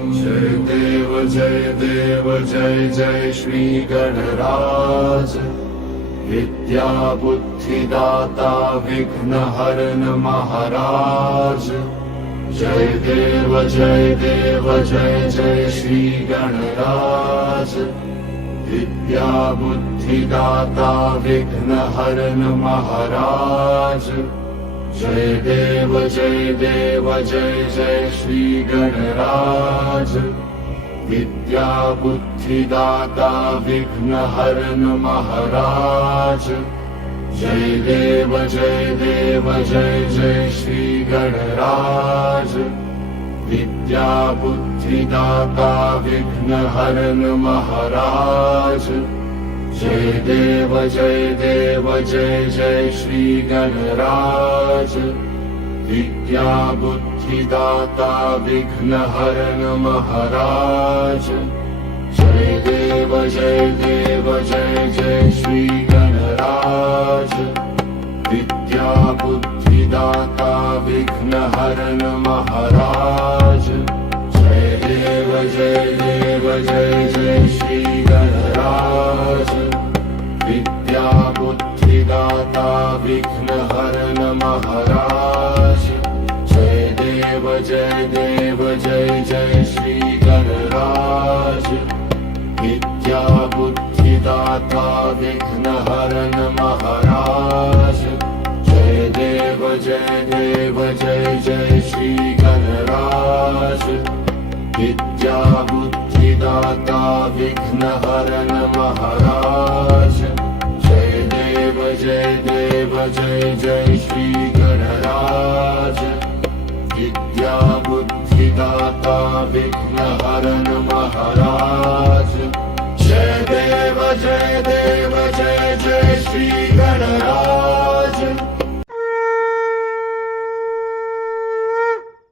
जय देव जय जय श्री गणराज। विद्या बुद्धिदाता विघ्नहरण महाराज। जय देव जय जय श्री गणराज। विद्या बुद्धिदाता विघ्नहरण महाराज। जय देव जय जय श्री गणराज। विद्या बुद्धिदाता विघ्नहरण महाराज। जय देव जय जय श्री गणराज। विद्या बुद्धिदाता विघ्नहरण महाराज। जय देव जय जय श्री गणराज। विद्या बुद्धिदाता विघ्नहरण महाराज। जय देव जय जय श्री गणराज। विद्या बुद्धिदाता विघ्नहरण महाराज। जय देव जय जय श्री गणराज। विद्या बुद्धिदाता विघ्नहरण महाराज। जय देव जय जय श्री गणराज। विद्या बुद्धिदाता विघ्नहरण महाराज। जय देव जय जय श्री गणराज। विद्या बुद्धिदाता विघ्नहरण महाराज। जय देव जय जय श्री गणराज। विद्या बुद्धिदाता विघ्नहरण महाराज।